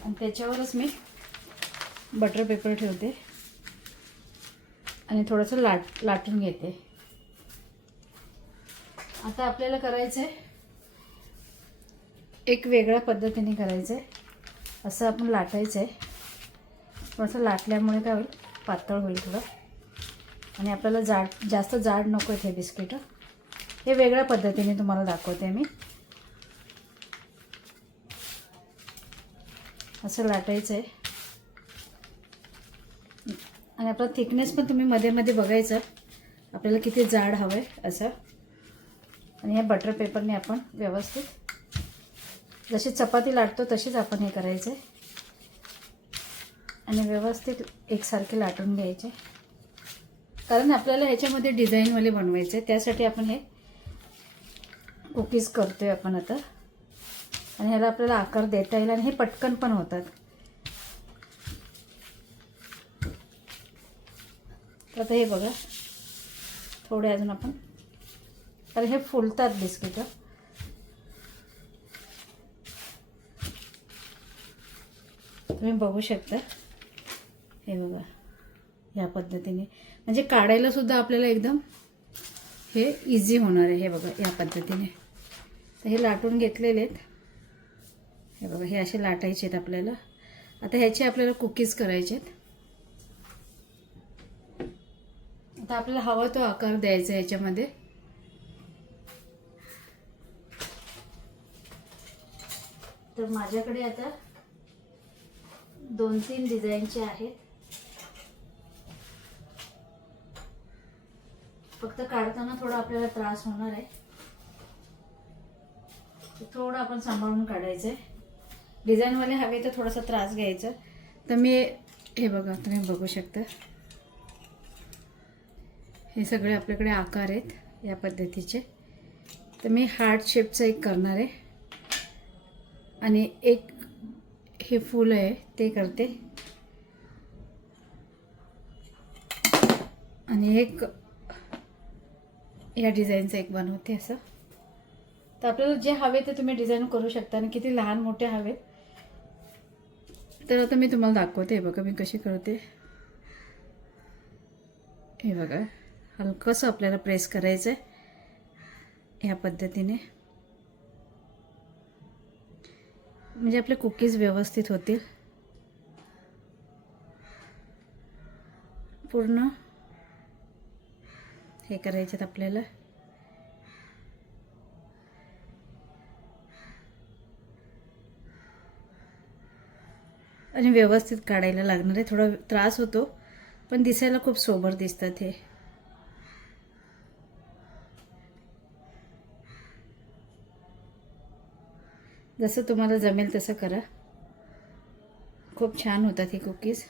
आणि त्याच्यावरच मी बटर पेपर ठेवते आणि थोडंसं लाटून घेते. आता आपल्याला करायचं आहे एक वेगळ्या पद्धतीने करायचं आहे. असं आपण लाटायचं आहे. थोडंसं लाटल्यामुळे काय होईल, पातळ होईल थोडं, आणि आपल्याला जास्त जाड नको आहेत हे बिस्किट. हे वेगळ्या पद्धतीने तुम्हाला दाखवते मी. असं लाटायचं आहे आणि आपला थिकनेस पण तुम्ही मध्ये मध्ये बघायचं, आपल्याला किती जाड हवं आहे असं. आणि ह्या बटर पेपरने आपण व्यवस्थित, जशी चपाती लाटतो तशीच आपण हे करायचं आहे आणि व्यवस्थित एकसारखे लाटून घ्यायचे. कारण आपल्याला ह्याच्यामध्ये डिझाईनवाले बनवायचे, त्यासाठी आपण हे कुकीज करतोय आपण आता. आणि ह्याला आपल्याला आकार देता येईल आणि हे पटकन पण होतात. तर आता हे बघा, थोडे अजून आपण, कारण हे फुलतात बिस्किटं. तुम्ही बघू शकता, हे बघा या पद्धतीने, म्हणजे काढायला सुद्धा आपल्याला एकदम हे इझी होणार आहे. हे बघा या पद्धतीने. तर हे लाटून घेतलेले आहेत. हे बघा, हे असे लाटायचे आहेत आपल्याला. आता ह्याचे आपल्याला कुकीज करायचे आहेत. आता आपल्याला हवा तो आकार द्यायचा ह्याच्यामध्ये. तर माझ्याकडे आता 2-3 डिझाईनचे आहेत. फक्त काढताना थोडा आपल्याला त्रास होणार आहे, थोडं आपण सांभाळून काढायचं आहे. डिझाईनवाले हवे तर थोडासा त्रास घ्यायचा. तर मी हे बघा, तुम्ही बघू शकता, हे सगळे आपल्याकडे आकार आहेत या पद्धतीचे. तर मी हार्ट शेपचा एक करणार आहे आणि एक हे फूल आहे ते करते, आणि एक या डिझाईनचं एक बनवते असं. तर आपल्याला जे हवे ते तुम्ही डिझाईन करू शकता, आणि किती लहान मोठे हवे तर आता मी तुम्हाला दाखवते. हे बघा मी कशी करते. हे बघा, हलकंसं आपल्याला प्रेस करायचं आहे या पद्धतीने, म्हणजे आपले कुकीज व्यवस्थित होतील. पूर्ण हे करायचे आपल्याला. आणि व्यवस्थित काढायला लागणार आहे. थोडा त्रास होतो, पण दिसायला खूप सोबर दिसतात हे. जसं तुम्हाला जमेल तसं करा, खूप छान होतात हे कुकीज.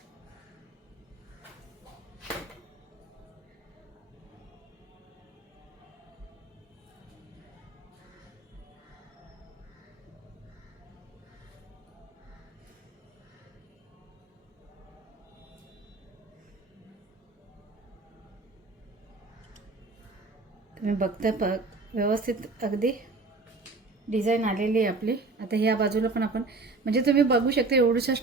तुम्ही बघता व्यवस्थित अगदी डिझाईन आलेली आहे आपली. आता ह्या बाजूला पण आपण, म्हणजे तुम्ही बघू शकता एवढंशा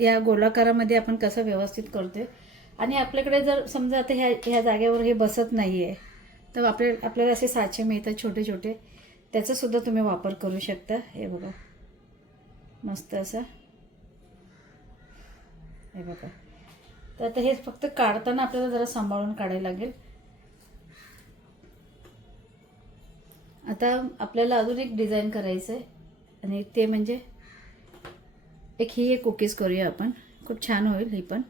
या गोलाकारामध्ये आपण कसं व्यवस्थित करतोय. आणि आपल्याकडे जर समजा आता ह्या जागेवर हे बसत नाही आहे तर आपल्याला असे साचे मिळतात छोटे छोटे, त्याचासुद्धा तुम्ही वापर करू शकता. हे बघा मस्त असं, हे बघा. तर आता हे फक्त काढताना आपल्याला जरा सांभाळून काढायला लागेल. आता आपल्याला अजून एक डिझाईन करायचं आहे आणि ते म्हणजे ही एक कुकीज करूया आपण. खूप छान होईल ही पण,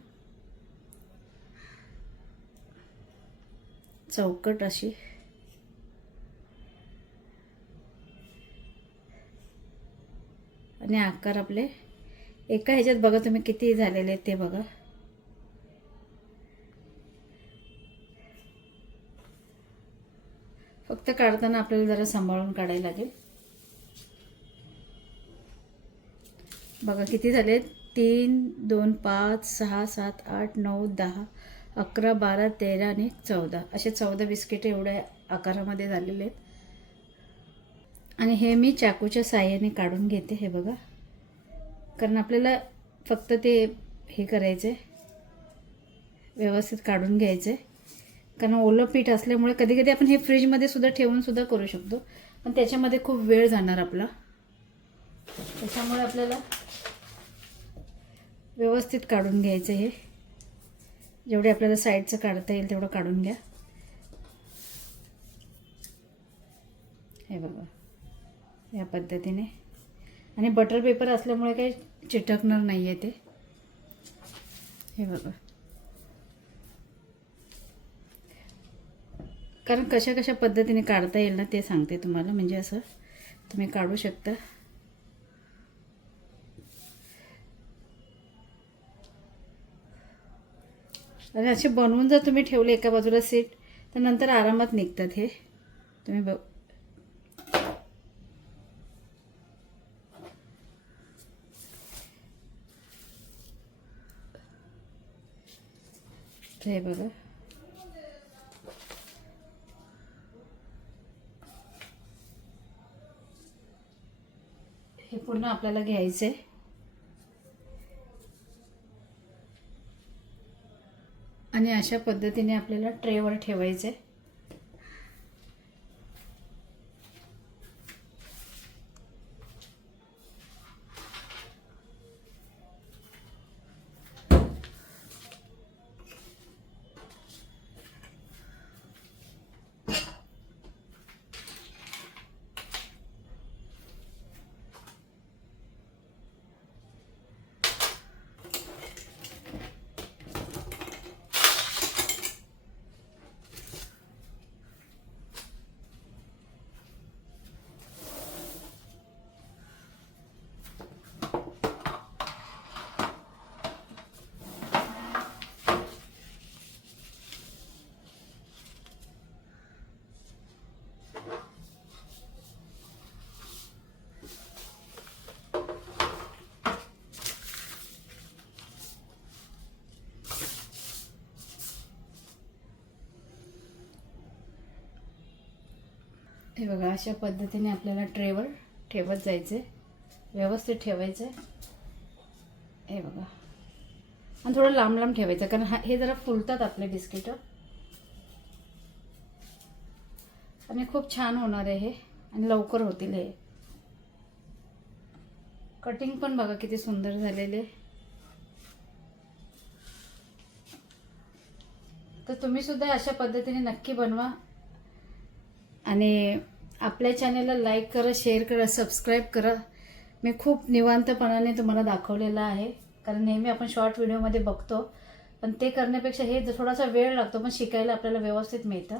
चौकट अशी. आणि आकार आपले एका ह्याच्यात बघा तुम्ही किती झालेले आहेत ते बघा. फक्त काढताना आपल्याला जरा सांभाळून काढायला लागेल. बघा किती झाले, 3 2 5 6 7 8 9 10 11 12 13 आणि 14 असे 14 बिस्किटे एवढ्या आकारामध्ये झालेले आहेत. आणि हे मी चाकूच्या साहाय्याने काढून घेते. हे बघा, कारण आपल्याला फक्त ते हे करायचं आहे, व्यवस्थित काढून घ्यायचं आहे. कारण ओलं पीठ असल्यामुळे कधी कधी आपण हे फ्रीजमध्ये सुद्धा ठेवून सुद्धा करू शकतो, पण त्याच्यामध्ये खूप वेळ जाणार आपला. त्याच्यामुळे आपल्याला व्यवस्थित काढून घ्यायचं. हे जेवढे आपल्याला साईडचं काढता येईल तेवढं काढून घ्या. हे बघा या पद्धतीने. आणि बटर पेपर असल्यामुळे काही चिटकणार नाही आहे ते. हे बघा, कारण कशा कशा पद्धतीने काढता येईल ना ते सांगते तुम्हाला, म्हणजे असं तुम्ही काढू शकता. आणि असे बनवून जर तुम्ही ठेवले एका बाजूला सीट तर नंतर आरामात निघतात हे. तुम्ही बघ, हे बघा. हे पूर्ण आपल्याला घ्यायचं आहे आणि अशा पद्धतीने आपल्याला ट्रेवर ठेवायचं आहे. हे बघा, अशा पद्धतीने आपल्याला ट्रेवर ठेवत जायचे, व्यवस्थित ठेवायचं. हे बघा, आणि थोडं लांब लांब ठेवायचं, कारण हे जरा फुलतात आपले बिस्किट आणि खूप छान होणार आहे हे आणि लवकर होतील. हे कटिंग पण बघा किती सुंदर झालेले. तर तुम्ही सुद्धा अशा पद्धतीने नक्की बनवा आणि आपल्या चॅनलला लाईक करा, शेअर करा, सबस्क्राईब करा. मी खूप निवांतपणाने तुम्हाला दाखवलेलं आहे, कारण नेहमी आपण शॉर्ट व्हिडिओमध्ये बघतो, पण ते करण्यापेक्षा हे थोडासा वेळ लागतो, पण शिकायला आपल्याला व्यवस्थित मिळतं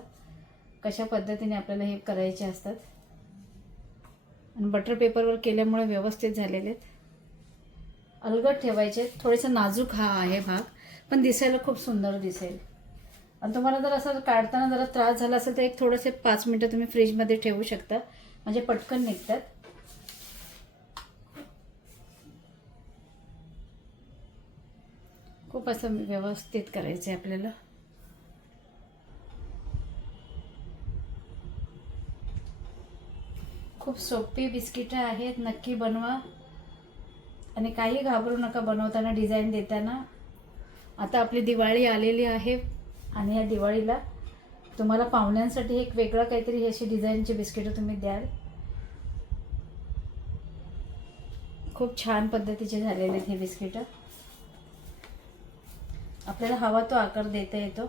कशा पद्धतीने आपल्याला हे करायचे असतात. आणि बटर पेपरवर केल्यामुळे व्यवस्थित झालेले आहेत. अलगद ठेवायचे, थोडेसे नाजूक हा आहे भाग, पण दिसायला खूप सुंदर दिसेल. आणि तुम्हाला जर असं काढताना जरा त्रास झाला असेल तर एक थोडेसे 5 मिनिटं तुम्ही फ्रीजमध्ये ठेवू शकता, म्हणजे पटकन निघतात. खूप असं व्यवस्थित करायचं आहे आपल्याला. खूप सोपी बिस्किटं आहेत, नक्की बनवा आणि काही घाबरू नका बनवताना, डिझाईन देताना. आता आपली दिवाळी आलेली आहे आणि या दिवाळीला तुम्हाला पाहुण्यांसाठी एक वेगळं काहीतरी अशी डिझाईनची बिस्किटं तुम्ही द्याल. खूप छान पद्धतीचे झालेले आहेत हे बिस्किटं. आपल्याला हवा तो आकार देता येतो.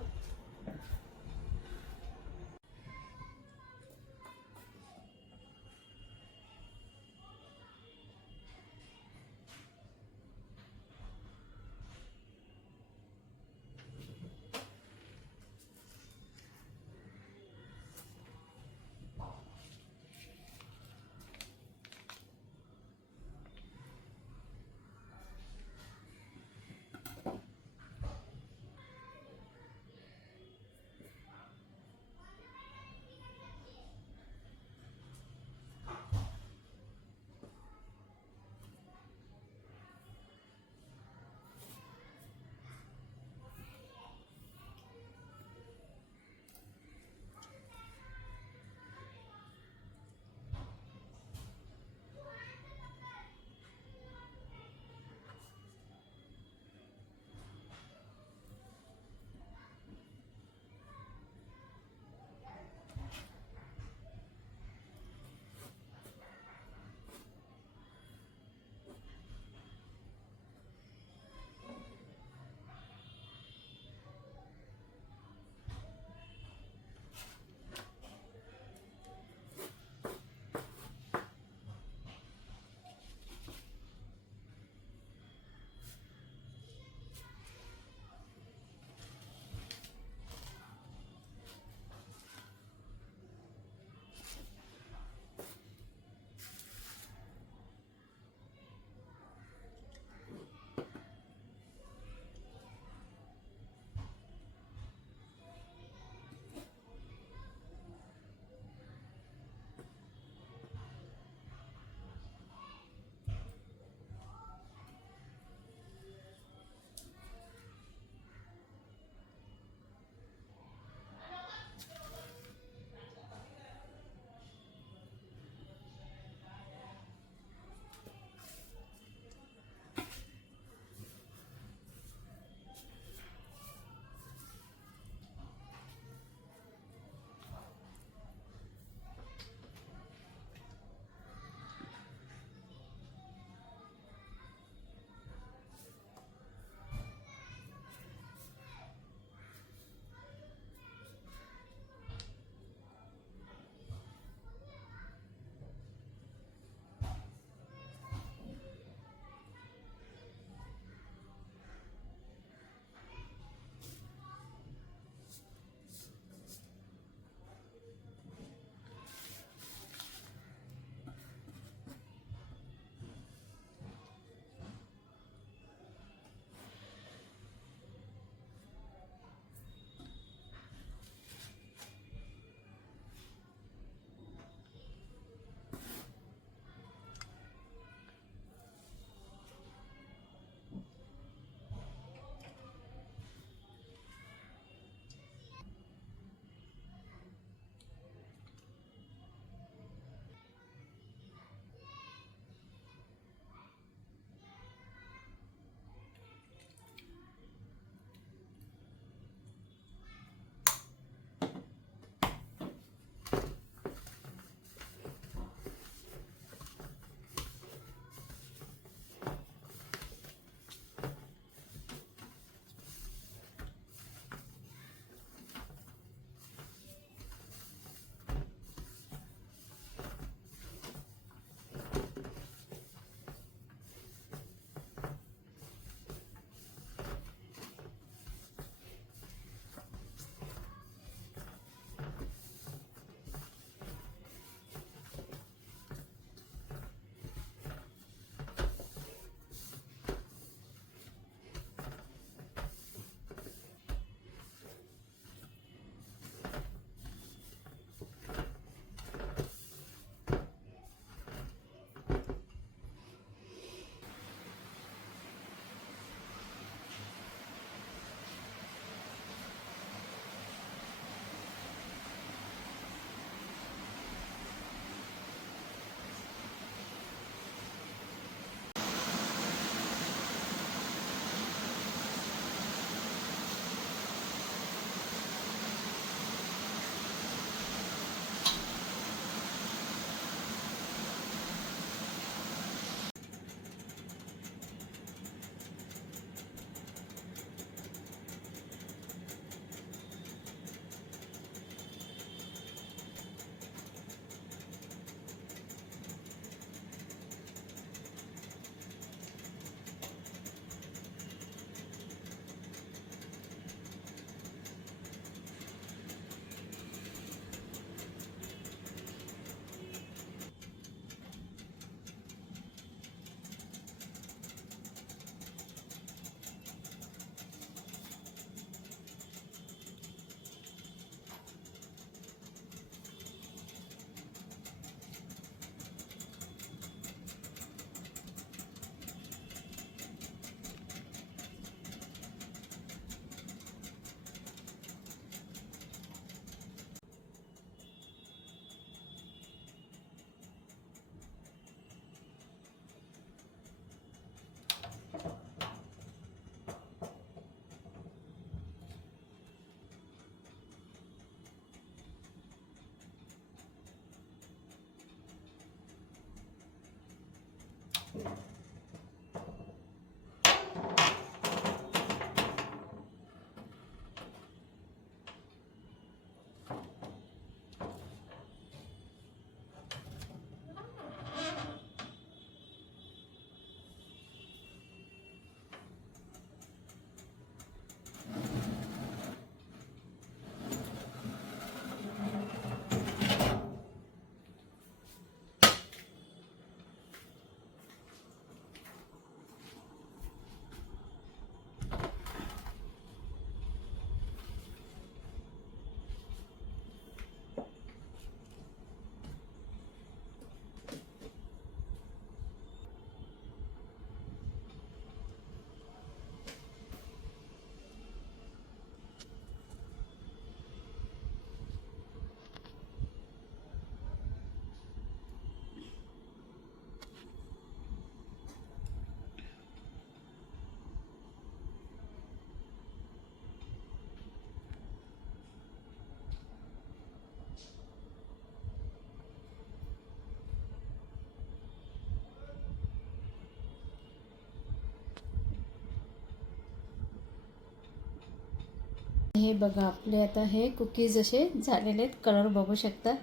हे बघा आपले आता हे कुकीज असे झालेले आहेत. कलर बघू शकता,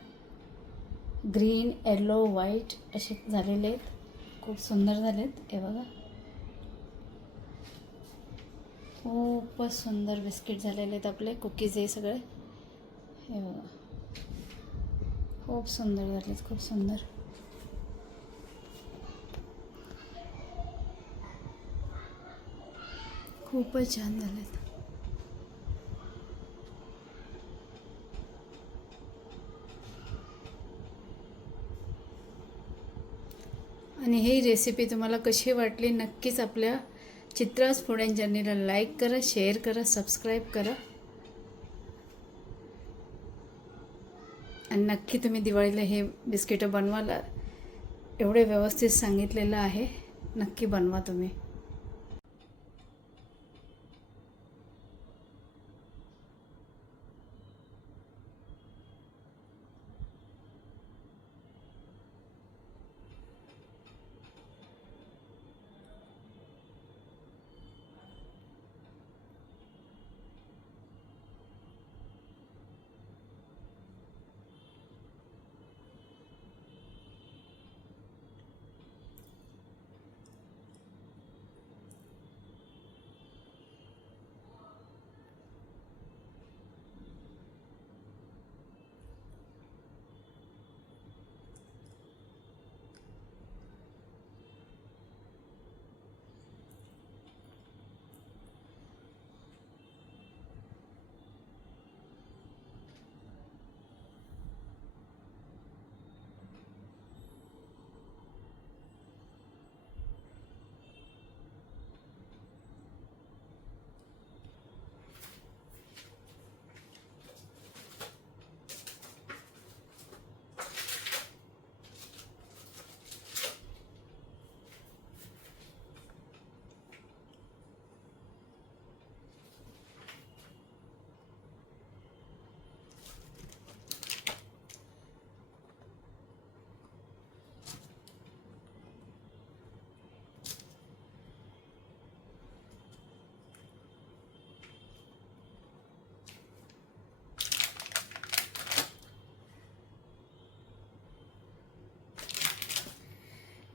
ग्रीन, येलो, व्हाईट असे झालेले आहेत. खूप सुंदर झालेत. हे बघा खूपच सुंदर बिस्किट झालेले आहेत आपले कुकीज हे सगळे. हे बघा खूप सुंदर झालेत, खूप सुंदर. खूपच छान झालेत. आणि ही रेसिपी तुम्हाला कशी वाटली नक्कीच आपल्या चित्राज फूड अँड जर्नीला लाईक करा, शेअर करा, सबस्क्राईब करा. आणि नक्की तुम्ही दिवाळीला हे बिस्किटं बनवायला एवढे व्यवस्थित सांगितलेलं आहे. नक्की बनवा तुम्ही.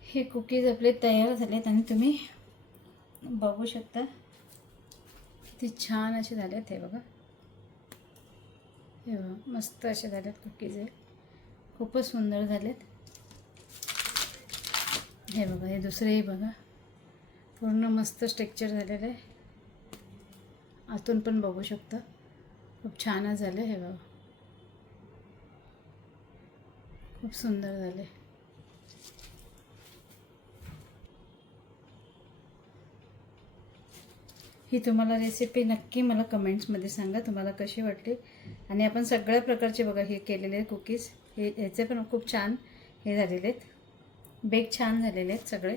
हे कुकीज आपले तयार झालेत आणि तुम्ही बघू शकता किती छान असे झालेत. हे बघा, हे बघा मस्त असे झालेत कुकीज. हे खूपच सुंदर झालेत. हे बघा, हे दुसरेही बघा पूर्ण मस्त स्ट्रक्चर झालेलं आहे. आतून पण बघू शकता खूप छानच झाले. हे बघा खूप सुंदर झाले. ही तुम्हाला रेसिपी नक्की मला कमेंट्समध्ये सांगा तुम्हाला कशी वाटली. आणि आपण सगळ्या प्रकारचे बघा हे केलेले कुकीज, हे ह्याचे पण खूप छान हे झालेले आहेत, बेक छान झालेले आहेत सगळे.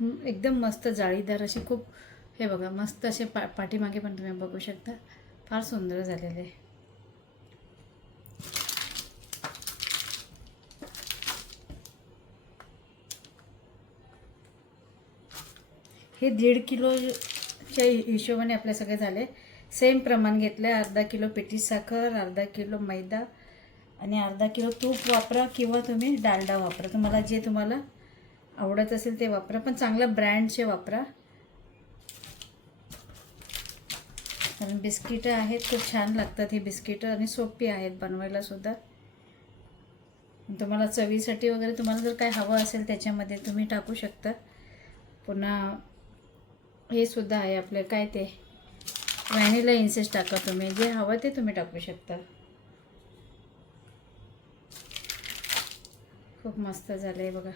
एकदम मस्त जाळीदार असे खूप, हे बघा मस्त असे पाठीमागे पण तुम्ही बघू शकता, फार सुंदर झालेले. हे 1.5 किलोच्या हिशोबाने आपले सगळे झाले. सेम प्रमाण घेतलं आहे. अर्धा किलो पिठी साखर, अर्धा किलो मैदा आणि अर्धा किलो तूप वापरा किंवा तुम्ही डालडा वापरा. तुम्हाला जे तुम्हाला आवडत असेल ते वापरा, पण चांगल्या ब्रँडचे वापरा. कारण बिस्किटं आहेत, खूप छान लागतात ही बिस्किटं आणि सोपी आहेत बनवायला सुद्धा. तुम्हाला चवीसाठी वगैरे तुम्हाला जर काय हवं असेल त्याच्यामध्ये तुम्ही टाकू शकता. पुन्हा हे सुद्धा आहे आपलं काय ते व्हॅनिला इन्सेस टाका, तुम्ही जे हवं ते तुम्ही टाकू शकता. खूप मस्त झालं आहे बघा.